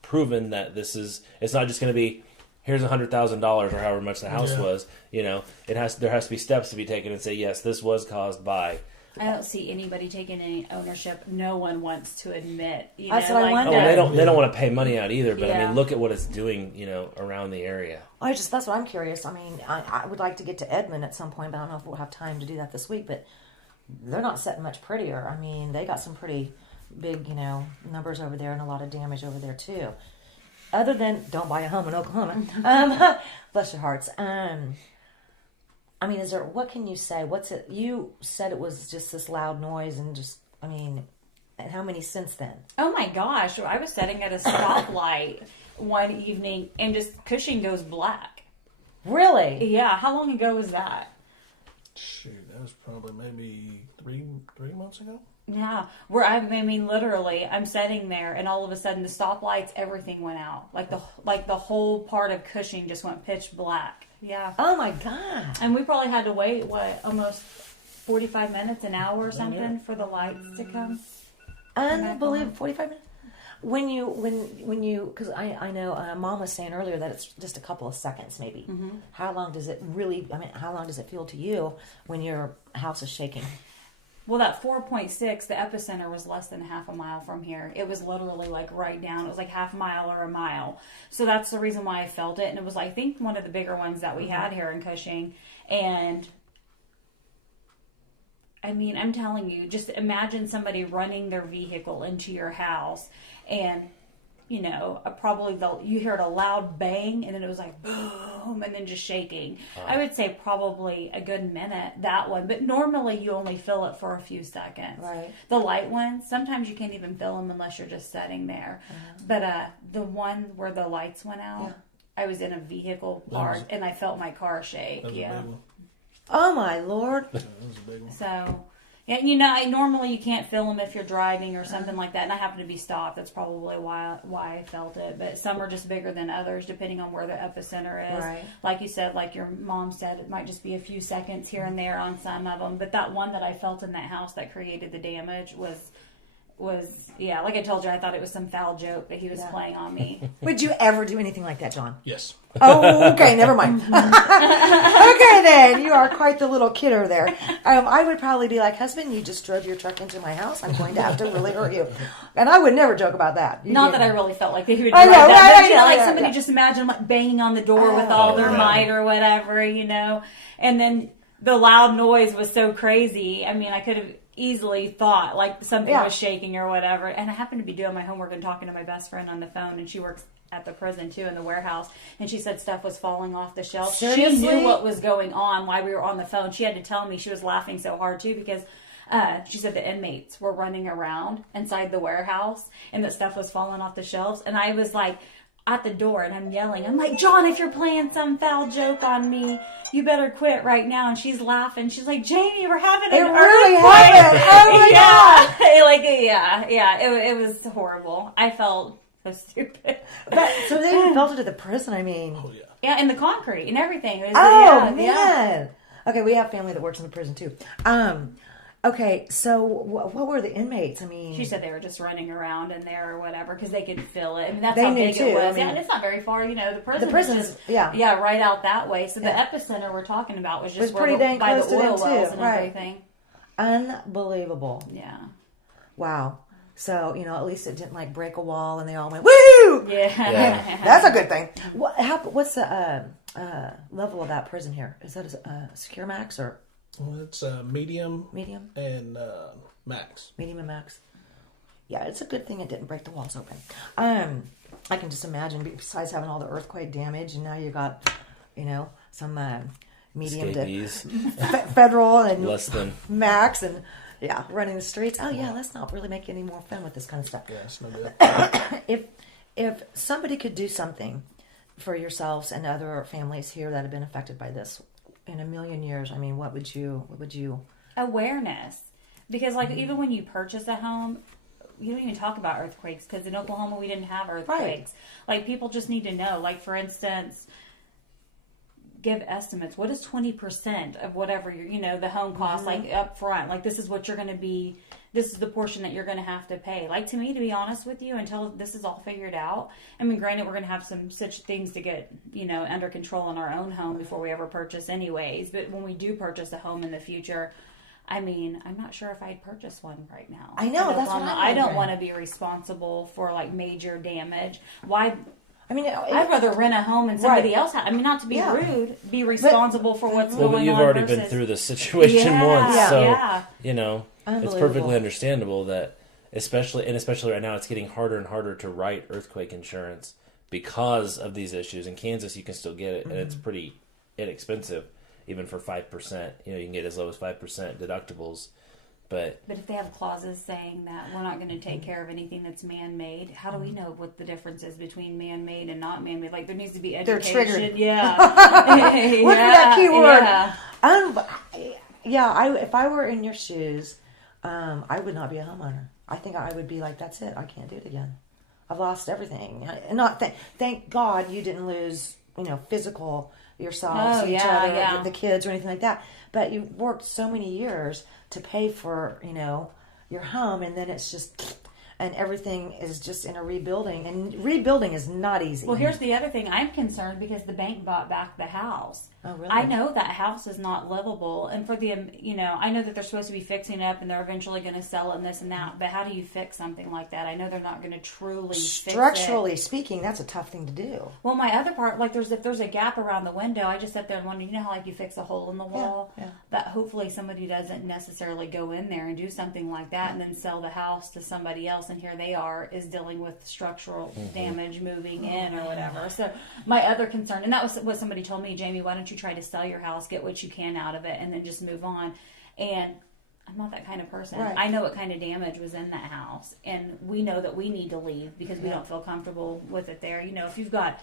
proven that it's not just going to be, here's $100,000 or however much the house was, there has to be steps to be taken and say, yes, this was caused by. I don't see anybody taking any ownership. No one wants to admit. That's what I wonder. Oh, they don't want to pay money out either. But I mean, look at what it's doing, around the area. That's what I'm curious. I mean, I would like to get to Edmond at some point, but I don't know if we'll have time to do that this week. But they're not setting much prettier. I mean, they got some pretty big, numbers over there and a lot of damage over there too. Other than don't buy a home in Oklahoma. Bless your hearts. I mean, what can you say? You said it was just this loud noise and and how many since then? Oh my gosh. I was sitting at a stoplight one evening and just Cushing goes black. Really? Yeah. How long ago was that? Shoot, that was probably maybe 3 months ago. Yeah, I mean, literally, I'm sitting there, and all of a sudden, the stoplights, everything went out. Like the whole part of Cushing just went pitch black. Yeah. Oh my God. And we probably had to wait almost 45 minutes, an hour or something for the lights to come. Unbelievable. 45 minutes. When you, because I know Mom was saying earlier that it's just a couple of seconds, maybe. Mm-hmm. How long does it feel to you when your house is shaking? Well, that 4.6, the epicenter was less than half a mile from here. It was literally like right down. It was like half a mile or a mile. So that's the reason why I felt it. And it was, I think, one of the bigger ones that we had here in Cushing. And I mean, I'm telling you, just imagine somebody running their vehicle into your house and, you know, you heard a loud bang and then it was like boom and then just shaking. I would say probably a good minute, that one. But normally you only feel it for a few seconds. Right. The light ones, sometimes you can't even feel them unless you're just sitting there. But the one where the lights went out, I was in a vehicle park and I felt my car shake. Yeah. Oh my Lord. That was a big one. So... yeah, you know, normally you can't feel them if you're driving or something like that, and I happen to be stopped. That's probably why I felt it. But some are just bigger than others, depending on where the epicenter is. Right. Like you said, like your mom said, it might just be a few seconds here and there on some of them. But that one that I felt in that house that created the damage was like I told you, I thought it was some foul joke that he was playing on me. Would you ever do anything like that, John? Yes. Oh, okay, never mind. Okay, then. You are quite the little kidder there. I would probably be like, husband, you just drove your truck into my house. I'm going to have to really hurt you. And I would never joke about that. Not that I really felt like he would do that. But somebody just imagine like banging on the door with all their might or whatever, you know. And then the loud noise was so crazy. I mean, I could have easily thought like something was shaking or whatever. And I happened to be doing my homework and talking to my best friend on the phone, and she works at the prison too, in the warehouse, and she said stuff was falling off the shelf. Seriously? She knew what was going on while we were on the phone. She had to tell me. She was laughing so hard too because she said the inmates were running around inside the warehouse and that stuff was falling off the shelves. And I was like at the door and I'm yelling. I'm like, John, if you're playing some foul joke on me, you better quit right now. And she's laughing. She's like, Jamie, we're having an earthquake. Really happened. Oh my God. It was horrible. I felt so stupid. So they even felt it at the prison, I mean. Oh, yeah. Yeah, and the concrete and everything. It was, Man. Yeah. Okay, we have family that works in the prison too. Okay, so what were the inmates? I mean, she said they were just running around in there or whatever because they could feel it. I mean, that's They how knew big too. it was. I mean, And it's not very far. You know, the prison is just, right out that way. So the epicenter we're talking about was just pretty dang by close the to oil them, wells too. and Right. everything. Unbelievable. Yeah. Wow. So, you know, at least it didn't like break a wall and they all went, woo! Yeah. That's a good thing. What's the level of that prison here? Is that a secure max or? Well, it's medium. Medium? And max. Medium and max. Yeah, it's a good thing it didn't break the walls open. I can just imagine, besides having all the earthquake damage, and now you got, you know, some medium Escapees. to federal and less than max and running the streets. Oh yeah, let's not really make any more fun with this kind of stuff. Yeah, it's no good. If somebody could do something for yourselves and other families here that have been affected by this in a million years, I mean, what would you? Awareness. Because, like, even when you purchase a home, you don't even talk about earthquakes because in Oklahoma we didn't have earthquakes. Right. Like, people just need to know. Like, for instance, give estimates. What is 20% of whatever the home cost, like up front? Like, this is what you're going to be. This is the portion that you're going to have to pay. Like, to me, to be honest with you, until this is all figured out, I mean, granted, we're going to have some such things to get, under control in our own home before we ever purchase anyways. But when we do purchase a home in the future, I mean, I'm not sure if I'd purchase one right now. I know, that's what I don't want to be responsible for, like, major damage. Why? I mean, I'd rather rent a home and somebody else. I mean, not to be rude, be responsible for what's going on. But you've already been through this situation once, so it's perfectly understandable that, especially right now, it's getting harder and harder to write earthquake insurance because of these issues. In Kansas, you can still get it, and it's pretty inexpensive, even for 5%. You can get as low as 5% deductibles. But if they have clauses saying that we're not going to take care of anything that's man-made, how do we know what the difference is between man-made and not man-made? Like, there needs to be education. They're triggered. Yeah. Look for that key word. Yeah. if I were in your shoes, I would not be a homeowner. I think I would be like, that's it. I can't do it again. I've lost everything. Thank God you didn't lose, physical yourselves, each other, the kids, or anything like that. But you worked so many years to pay for, your home, and then it's just, and everything is just in a rebuilding. And rebuilding is not easy. Well, here's the other thing. I'm concerned because the bank bought back the house. Oh, really? I know that house is not livable. And for the, I know that they're supposed to be fixing it up and they're eventually going to sell it and this and that. But how do you fix something like that? I know they're not going to truly Structurally fix it. speaking, that's a tough thing to do. Well, my other part, if there's a gap around the window, I just sat there and wondered, how you fix a hole in the wall? Yeah. That hopefully somebody doesn't necessarily go in there and do something like that and then sell the house to somebody else, and here they are is dealing with structural damage moving in or whatever. So my other concern, and that was what somebody told me, Jamie, why don't you try to sell your house, get what you can out of it, and then just move on. And I'm not that kind of person. Right. I know what kind of damage was in that house, and we know that we need to leave because we don't feel comfortable with it there. If you've got,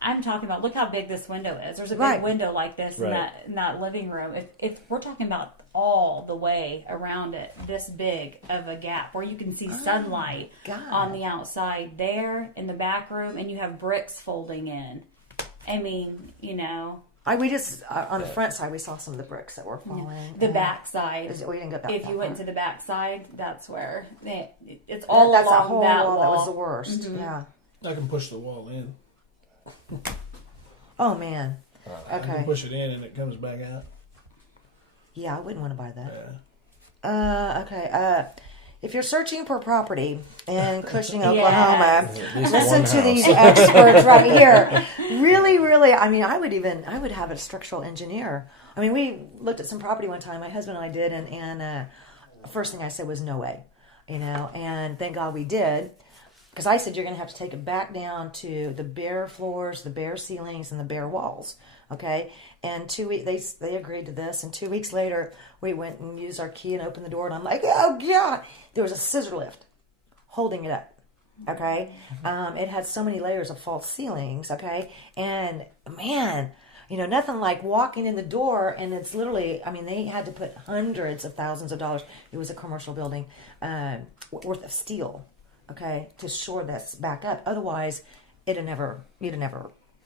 I'm talking about, look how big this window is. There's a big window like this in that living room. If we're talking about all the way around it, this big of a gap where you can see sunlight on the outside there in the back room, and you have bricks folding in. I mean, we just on the front side we saw some of the bricks that were falling. The back side. We didn't get that. If you went to the back side, that's where it's all that's along a whole that wall wall. that was the worst. Mm-hmm. Yeah. I can push the wall in. Oh man. I can push it in and it comes back out. Yeah, I wouldn't want to buy that. Okay. If you're searching for property in Cushing, Oklahoma, listen to these experts right here. Really, really, I would have a structural engineer. We looked at some property one time, my husband and I did, and first thing I said was no way, and thank God we did, because I said you're going to have to take it back down to the bare floors, the bare ceilings, and the bare walls. Okay, and 2 weeks they agreed to this, and 2 weeks later we went and used our key and opened the door, and I'm like, oh God, there was a scissor lift holding it up. Okay, it had so many layers of false ceilings. Okay, and man, nothing like walking in the door, and it's literally, they had to put hundreds of thousands of dollars. It was a commercial building worth of steel. Okay, to shore this back up. Otherwise, you'd have never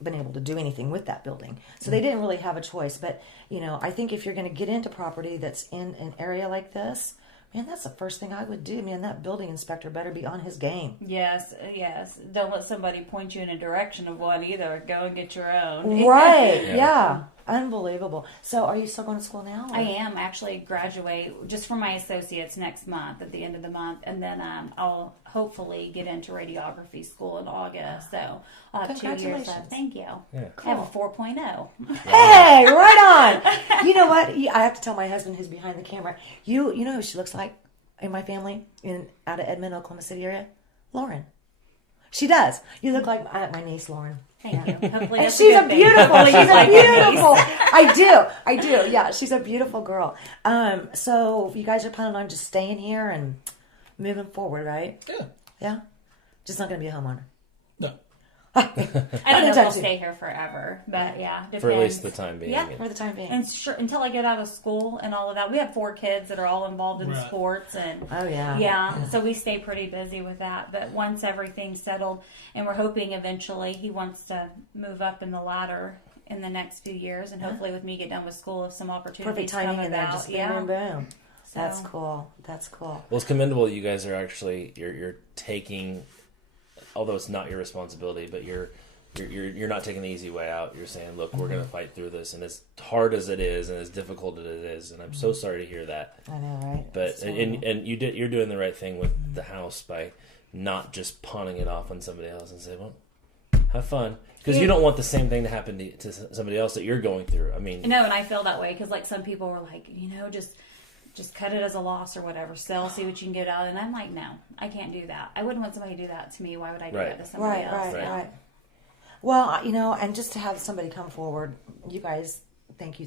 been able to do anything with that building. So they didn't really have a choice. But, I think if you're going to get into property that's in an area like this, man, that's the first thing I would do. Man, that building inspector better be on his game. Yes. Don't let somebody point you in a direction of one either. Go and get your own. Right. Yeah. Unbelievable. So are you still going to school now? Or? I am. Actually graduate just for my associates next month at the end of the month. And then I'll hopefully get into radiography school in August. So I'll have 2 years left. Thank you. Yeah. Cool. I have a 4.0. Hey, right on. You know what? I have to tell my husband who's behind the camera. You know who she looks like in my family out of Edmond, Oklahoma City area? Lauren. She does. You look like my niece, Lauren. Thank you. Hopefully and she's a beautiful. She's a beautiful. I do. Yeah, she's a beautiful girl. So you guys are planning on just staying here and moving forward, right? Yeah. Yeah. Just not going to be a homeowner. No. I don't know if I'll stay here forever, but yeah, depends. For at least the time being. Yeah, for the time being. And sure, until I get out of school and all of that. We have 4 kids that are all involved in sports, and yeah, so we stay pretty busy with that. But once everything's settled, and we're hoping eventually he wants to move up in the ladder in the next few years, and hopefully with me get done with school, if some opportunities perfect timing come in there, about. just boom, boom. So. That's cool. Well, it's commendable that you guys are actually you're taking, although it's not your responsibility, but you're not taking the easy way out. You're saying, look, we're going to fight through this, and as hard as it is, and as difficult as it is, and I'm so sorry to hear that. I know, right? But and you're doing the right thing with the house by not just pawning it off on somebody else and say, well, have fun, because you don't want the same thing to happen to somebody else that you're going through. I mean, no, and I feel that way because like some people were like, just cut it as a loss or whatever. Sell, see what you can get out. And I'm like, no, I can't do that. I wouldn't want somebody to do that to me. Why would I do that to somebody else? Right. Well, and just to have somebody come forward, you guys, thank you,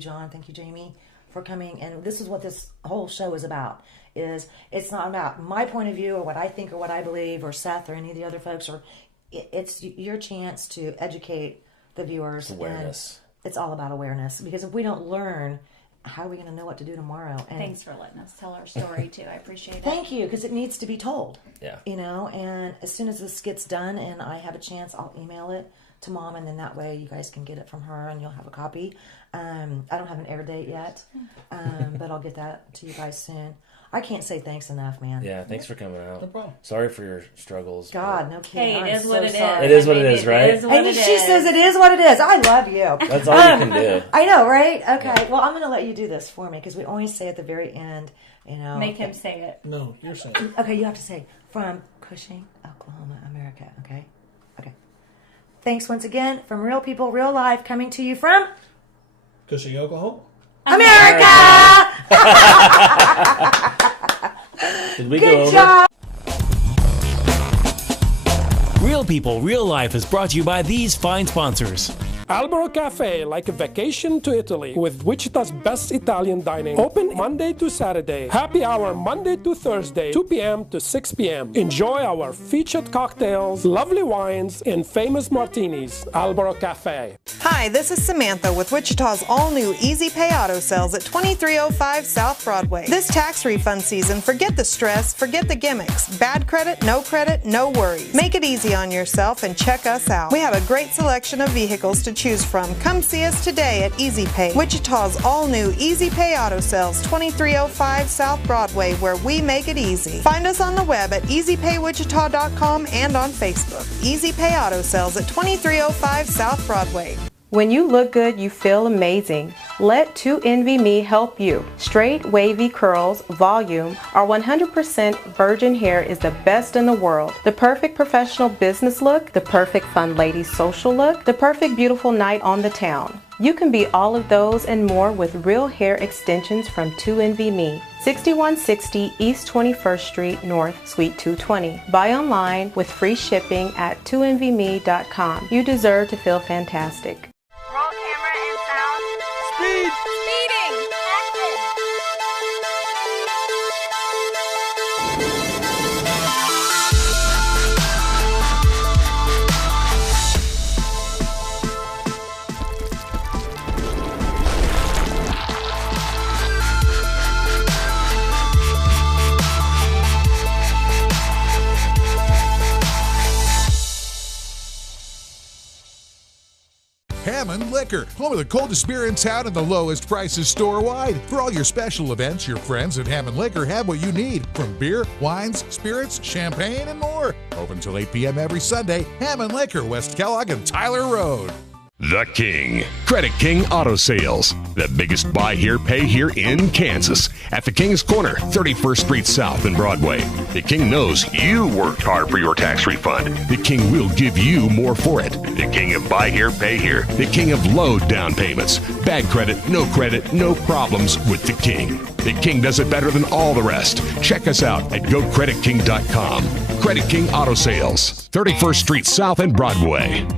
John, thank you, Jamie, for coming. And this is what this whole show is about. It's not about my point of view or what I think or what I believe or Seth or any of the other folks. It's your chance to educate the viewers. It's awareness. And it's all about awareness, because if we don't learn how are we going to know what to do tomorrow? And Thanks for letting us tell our story too. I appreciate it. thank you, because it needs to be told. Yeah. You know, and as soon as this gets done and I have a chance, I'll email it to Mom, and then that way you guys can get it from her and you'll have a copy. I don't have an air date yet, but I'll get that to you guys soon. I can't say thanks enough, man. Yeah, thanks for coming out. No problem. Sorry for your struggles. God, no kidding. Hey, it I'm is what it is. sorry. It is what it is, right? It is what And it she is. says it is what it is. I love you. That's all you can do. I know, right? Okay. Well, I'm going to let you do this for me, because we always say at the very end, you know. Make him say it. No, you're saying. Okay, you have to say, from Cushing, Oklahoma, America, okay? Okay. Thanks once again from Real People, Real Life, coming to you from Cushing, Oklahoma. America! Did we Good go over? job! Real People, Real Life is brought to you by these fine sponsors. Albero Cafe, like a vacation to Italy, with Wichita's best Italian dining. Open Monday to Saturday. Happy hour Monday to Thursday, 2 p.m. to 6 p.m. Enjoy our featured cocktails, lovely wines, and famous martinis. Albero Cafe. Hi, this is Samantha with Wichita's all-new Easy Pay Auto Sales at 2305 South Broadway. This tax refund season, forget the stress, forget the gimmicks. Bad credit, no worries. Make it easy on yourself and check us out. We have a great selection of vehicles to choose from. Come see us today at Easy Pay, Wichita's all-new Easy Pay Auto Sales, 2305 South Broadway, where we make it easy. Find us on the web at easypaywichita.com and on Facebook. Easy Pay Auto Sales at 2305 South Broadway. When you look good, you feel amazing. Let 2NVMe help you. Straight, wavy curls, volume, our 100% virgin hair is the best in the world. The perfect professional business look, the perfect fun lady social look, the perfect beautiful night on the town. You can be all of those and more with real hair extensions from 2NVMe. 6160 East 21st Street North, Suite 220. Buy online with free shipping at 2NVMe.com. You deserve to feel fantastic. Roll camera and sound. Speed! Speeding. Action. Hammond Liquor, home of the coldest beer in town and the lowest prices store-wide. For all your special events, your friends at Hammond Liquor have what you need, from beer, wines, spirits, champagne, and more. Open till 8 p.m. every Sunday. Hammond Liquor, West Kellogg and Tyler Road. The King. Credit King Auto Sales. The biggest buy here, pay here in Kansas. At the King's Corner, 31st Street South and Broadway. The King knows you worked hard for your tax refund. The King will give you more for it. The King of buy here, pay here. The King of low down payments. Bad credit, no problems with the King. The King does it better than all the rest. Check us out at GoCreditKing.com. Credit King Auto Sales, 31st Street South and Broadway.